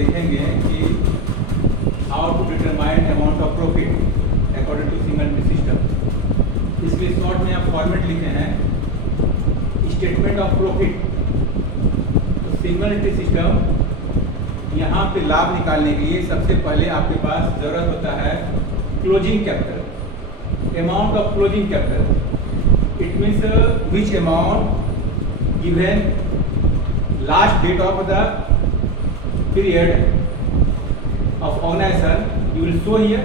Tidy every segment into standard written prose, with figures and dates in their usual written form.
देखेंगे कि how to determine amount of profit according to single entry system. इसलिए short में आप फॉर्मेट लिखे हैं स्टेटमेंट ऑफ प्रॉफिट। तो सिंगल एंट्री सिस्टम यहाँ पे लाभ निकालने के लिए सबसे पहले आपके पास ज़रूरत होता है closing capital, amount of closing capital. It means which amount given last date of the period of organization you will show here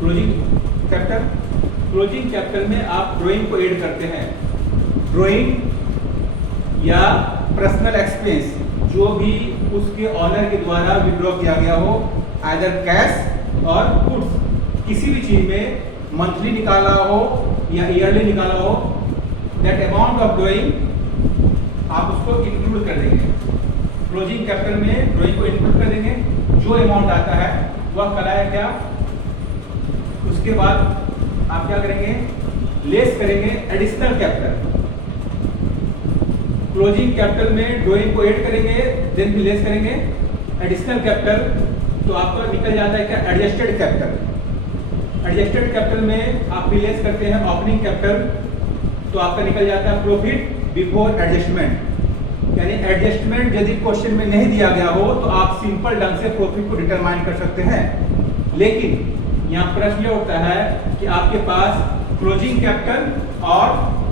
closing capital. Closing capital में आप ड्राइंग को ऐड करते हैं, ड्राइंग या पर्सनल एक्सपेंस जो भी उसके honour के द्वारा विड्रॉ किया गया हो, आइदर कैश और गुड्स, किसी भी चीज में मंथली निकाला हो या ईयरली निकाला हो, दैट अमाउंट ऑफ ड्राइंग आप उसको इंक्लूड कर देंगे। क्लोजिंग कैपिटल में ड्राइंग को इंक्लूड कर देंगे, जो अमाउंट आता है वह कहलाया क्या। उसके बाद आप क्या करेंगे, लेस करेंगे एडिशनल कैपिटल। क्लोजिंग कैपिटल में ड्राइंग को ऐड करेंगे, देन भी लेस करेंगे एडिशनल कैपिटल, तो आपका निकल जाता है क्या, एडजस्टेड कैपिटल। एडजस्टेड कैपिटल में आप भी लेस करते हैं ओपनिंग कैपिटल, तो आपका निकल जाता है प्रॉफिट बिफोर एडजस्टमेंट। यानी एडजस्टमेंट यदि क्वेश्चन में नहीं दिया गया हो तो आप सिंपल ढंग से प्रॉफिट को डिटरमाइन कर सकते हैं। लेकिन यहाँ प्रश्न यह उठता है कि आपके पास क्लोजिंग कैपिटल और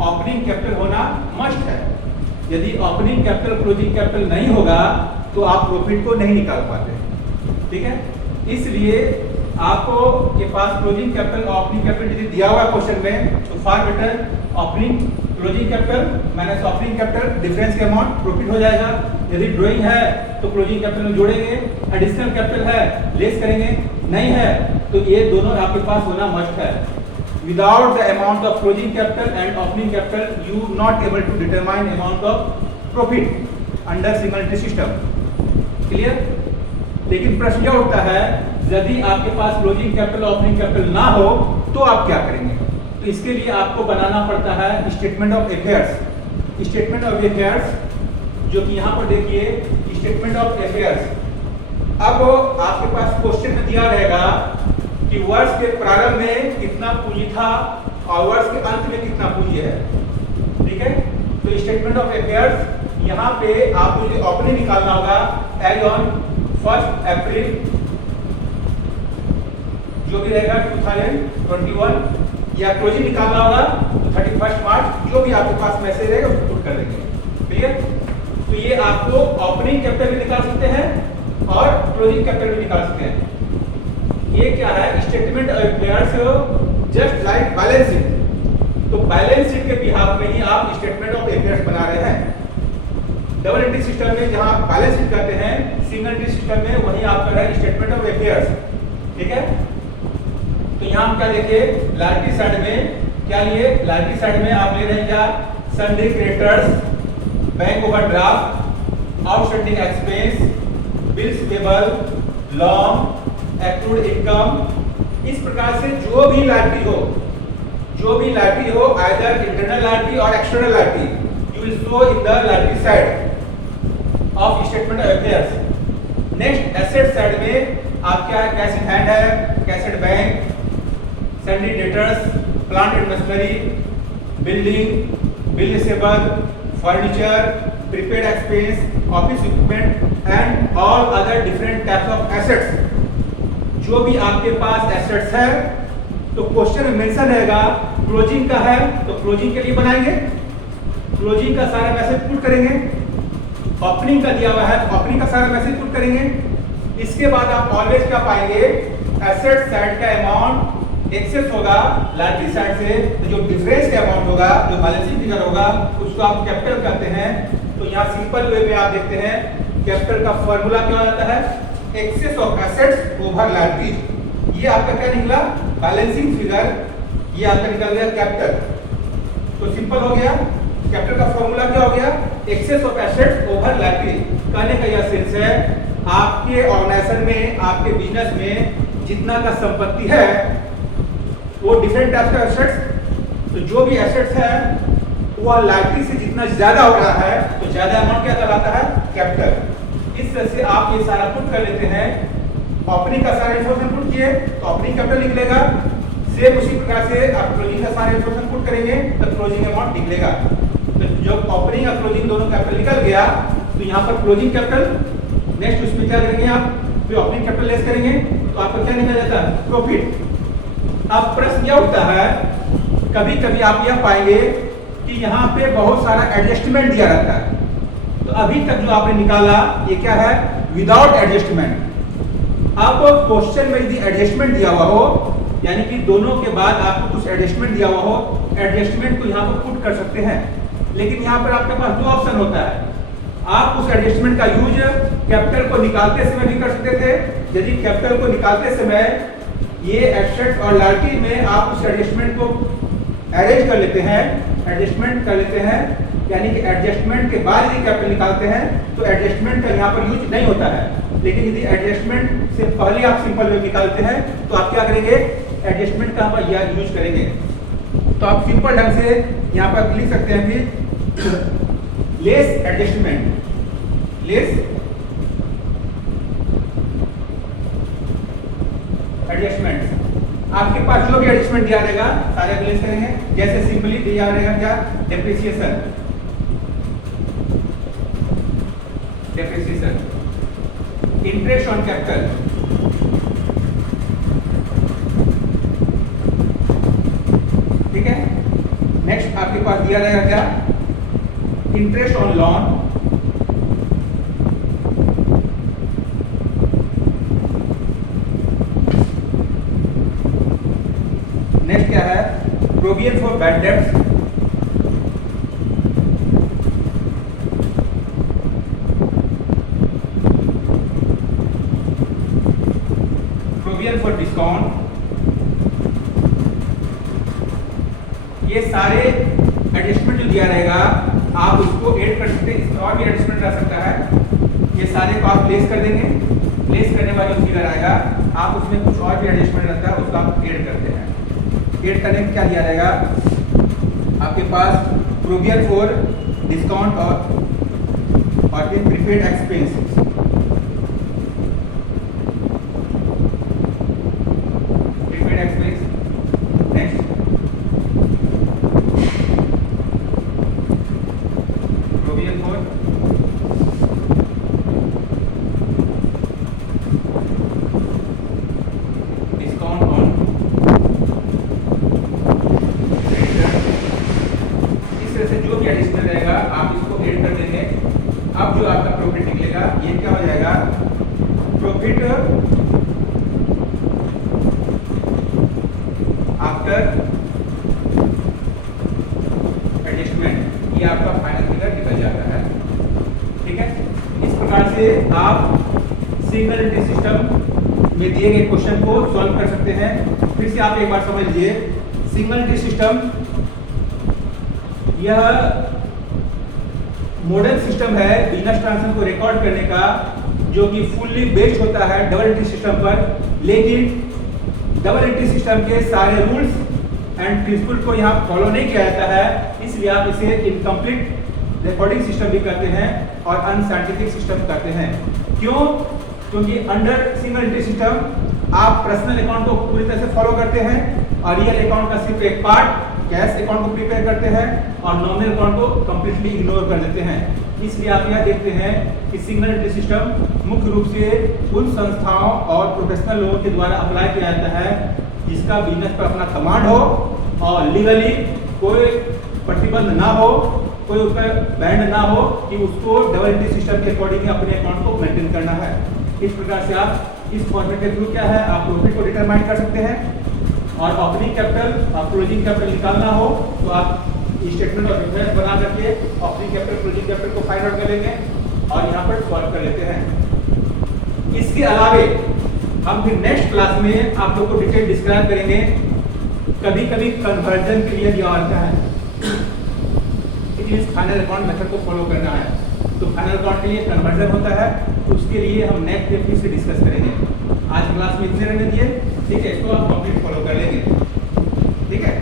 ओपनिंग कैपिटल होना मस्ट है। यदि ओपनिंग कैपिटल क्लोजिंग कैपिटल नहीं होगा तो आप प्रॉफिट को नहीं निकाल पाते, ठीक है। इसलिए आपको के पास क्लोजिंग कैपिटल और ओपनिंग कैपिटल यदि दिया हुआ क्वेश्चन में तो far better opening closing capital minus opening capital, difference के अमाउंट प्रॉफिट हो जाएगा। यदि ड्राइंग है तो क्लोजिंग कैपिटल में जोड़ेंगे, एडिशनल कैपिटल है लेस करेंगे, नहीं है तो ये दोनों आपके पास होना मस्ट है। Without the amount of closing capital and opening capital, you not able to determine amount of profit under single entry system. Clear? लेकिन प्रश्न यह उठता है यदि आपके पास क्लोजिंग कैपिटल ओपनिंग कैपिटल ना हो तो आप क्या करेंगे। तो इसके लिए आपको बनाना पड़ता है statement of affairs. Statement of affairs जो कि यहाँ पर देखिए स्टेटमेंट ऑफ अफेयर्स। अब आपके पास क्वेश्चन में दिया रहेगा कि वर्ष के प्रारंभ में कितना पूंजी था और वर्ष के अंत में कितना पूंजी है, ठीक है। तो स्टेटमेंट ऑफ अफेयर्स यहाँ पे आपको जो ओपनिंग निकालना होगा एज ऑन 1 अप्रैल जो भी रहेगा 2021, या क्लोजिंग निकालना होगा तो 31 मार्च, जो भी आपके पास मैसेज रहेगा उसको पुट कर देंगे। क्लियर? तो ये आपको ओपनिंग कैपिटल भी निकाल सकते हैं और क्लोजिंग कैपिटल भी निकाल सकते हैं। ये क्या है, statement of affairs just like balance sheet. तो बैलेंस शीट के बिहाफ में ही आप स्टेटमेंट ऑफ अफेयर्स बना रहे हैं। डबल एंट्री सिस्टम में जहां आप बैलेंस शीट करते हैं, सिंगल एंट्री सिस्टम में वहीं आप कर रहे हैं स्टेटमेंट ऑफ अफेयर्स, ठीक है। तो यहाँ हम क्या देखिए, लाइबिलिटी साइड में क्या लिए, लाइबिलिटी साइड में आप ले रहे हैं क्या, sundry creditors, bank overdraft, outstanding expense, bills payable, loan, accrued income. इस प्रकार से जो भी लायबिलिटी हो आइदर इंटरनल लायबिलिटी और external liability, you will show in the liability side of statement of affairs. Next asset side में आप क्या है, कैश इन हैंड है, cash at bank, sundry debtors, plant and machinery, building, bill receivable, furniture, prepaid expense, office equipment and all other different types of assets. जो भी आपके पास assets है तो क्वेश्चन में मेंशन रहेगा क्लोजिंग का है तो क्लोजिंग के लिए बनाएंगे, क्लोजिंग का सारा मैसेज पुट करेंगे। ओपनिंग का दिया हुआ है तो ओपनिंग का सारा मैसेज पुट करेंगे। इसके बाद आप ऑलवेज क्या पाएंगे, एसेट साइड का अमाउंट एक्सेस होगा लायबिलिटी साइड से, तो जो डिफरेंस का अमाउंट होगा, जो बैलेंसिंग फिगर होगा, उसको आप कैपिटल कहते हैं। तो यहाँ सिंपल वे में आप देखते हैं कैपिटल का फॉर्मूला क्या हो जाता है, excess of assets over liability. ये आपका क्या निकला, बैलेंसिंग फिगर, ये आपका निकल गया कैपिटल। तो सिंपल हो गया, कैपिटल का फॉर्मूला क्या हो गया, excess of assets over liability. कहने का यह सेंस है आपके ऑर्गेनाइजेशन में, आपके बिजनेस में जितना का संपत्ति है वो डिफरेंट टाइप का एसेट्स, तो जो भी एसेट्स है वो लायबिलिटी से जितना ज्यादा हो रहा है तो ज्यादा अमाउंट क्या कहलाता है, कैपिटल। इस तरह से आप ये सारा पुट कर लेते हैं। ओपनिंग का सारा इन्फॉर्मेशन पुट किए तो ओपनिंग कैपिटल निकलेगा। सेम उसी प्रकार से आप क्लोजिंग का सारा इन्फॉर्मेशन पुट करेंगे तो क्लोजिंग अमाउंट निकलेगा। तो जब ओपनिंग और क्लोजिंग दोनों कैपिटल निकल गया तो यहाँ पर क्लोजिंग कैपिटल नेक्स्ट उसमें क्या करेंगे आप, फिर ओपनिंग कैपिटल लेस करेंगे तो आपका क्या निकल जाता है, प्रॉफिट। अब प्रश्न यह उठता है, कभी कभी आप यह पाएंगे कि यहाँ पे बहुत सारा एडजस्टमेंट दिया रहता है। तो अभी तक जो आपने निकाला ये क्या है, विदाउट एडजस्टमेंट। अब क्वेश्चन में यदि एडजस्टमेंट दिया हुआ हो, यानी कि दोनों के बाद आपको कुछ एडजस्टमेंट दिया हुआ हो, एडजस्टमेंट को यहाँ पर पुट कर सकते हैं। लेकिन यहाँ पर आपके पास दो ऑप्शन होता है, आप उस एडजस्टमेंट का यूज कैपिटल को निकालते समय भी कर सकते थे। यदि कैपिटल को निकालते समय ये एसेट्स और लायबिलिटी में आप उस एडजस्टमेंट को अरेंज कर लेते हैं, एडजस्टमेंट कर लेते हैं, यानी कि एडजस्टमेंट के बाद यदि कैपिटल निकालते हैं तो एडजस्टमेंट का यहाँ पर यूज नहीं होता है। लेकिन यदि एडजस्टमेंट से पहले आप सिंपल में निकालते हैं तो आप क्या करेंगे, एडजस्टमेंट का हम यूज करेंगे। तो आप सिंपल ढंग से यहाँ पर लिख सकते हैं फिर लेस एडजस्टमेंट, लेस एडजस्टमेंट। आपके पास जो भी एडजस्टमेंट दिया रहेगा सारे लेस करेंगे। जैसे सिंपली दिया रहेगा क्या, depreciation, depreciation, interest on capital, ठीक है। नेक्स्ट आपके पास दिया रहेगा क्या, इंटरेस्ट ऑन लोन, नेक्स्ट क्या है, provision for bad debts, provision for discount. ये सारे एडजस्टमेंट जो दिया रहेगा आप उसको ऐड कर सकते हैं, इसमें और भी एडजस्टमेंट रह सकता है। ये सारे को आप लेस कर देंगे, लेस करने वाला जो फिगर आएगा आप उसमें कुछ और भी एडजस्टमेंट रहता है उसका आप ऐड करते हैं। ऐड करने में क्या दिया रहेगा आपके पास, प्रोविजन फॉर डिस्काउंट और prepaid expenses, prepaid expense. Next provision for discount on, इस तरह से जो भी एडिशनल रहेगा आप इसको ऐड कर देंगे। अब जो आपका प्रॉफिट निकलेगा ये क्या हो जाएगा, प्रॉफिट आफ्टर एडजस्टमेंट, ये आपका फाइनल फिगर निकल जाता है, ठीक है। इस प्रकार से आप सिंगल एंट्री सिस्टम में दिए गए क्वेश्चन को सॉल्व कर सकते हैं। फिर से आप एक बार समझ लीजिए, सिंगल एंट्री सिस्टम यह मॉडर्न सिस्टम है बिजनेस ट्रांजैक्शन को रिकॉर्ड करने का, जो कि फुल्ली बेस्ड होता है डबल एंट्री सिस्टम पर। लेकिन डबल एंट्री सिस्टम के सारे रूल्स एंड प्रिंसिपल को यहाँ फॉलो नहीं किया जाता है, इसलिए आप इसे इनकम्प्लीट रिकॉर्डिंग सिस्टम भी कहते हैं और अनसाइंटिफिक सिस्टम कहते हैं। क्यों? क्योंकि अंडर सिंगल एंट्री सिस्टम आप पर्सनल अकाउंट को पूरी तरह से फॉलो करते हैं और रियल अकाउंट का सिर्फ एक पार्ट कैश अकाउंट को प्रिपेयर करते हैं और नॉमिनल अकाउंट को कंप्लीटली इग्नोर कर देते हैं। इसलिए आप यह देखते हैं कि सिंगल एंट्री सिस्टम मुख्य रूप से उन संस्थाओं और प्रोफेशनल लोगों के द्वारा अप्लाई किया जाता है जिसका बिजनेस पर अपना कमांड हो और लीगली कोई प्रतिबंध ना हो, कोई उस पर बैंड ना हो कि उसको डबल एंट्री सिस्टम के अकॉर्डिंग अपने अकाउंट को मेंटेन करना है। इस प्रकार से आप इस फॉर्मेट के थ्रू क्या है, आप प्रॉफिट को डिटरमाइन कर सकते हैं और ओपनिंग कैपिटल और क्लोजिंग कैपिटल निकालना हो तो आप स्टेटमेंट ऑफ डिफरेंस बना करके ओपनिंग कैपिटल क्लोजिंग कैपिटल को फाइंड आउट कर लेंगे और यहाँ पर सॉल्व कर लेते हैं। इसके अलावे हम फिर नेक्स्ट क्लास में आप लोग को डिटेल डिस्क्राइब करेंगे। कभी कभी कन्वर्जन के लिए दिया जाता है, इस फाइनल अकाउंट मेथड को फॉलो करना है तो फाइनल अकाउंट के लिए कन्वर्जन होता है, उसके लिए हम नेक्स्ट डे फिर से डिस्कस करेंगे। आज क्लास में इतने रहने दिए, ठीक है, इसको आप कंप्लीट फॉलो कर लेंगे, ठीक है।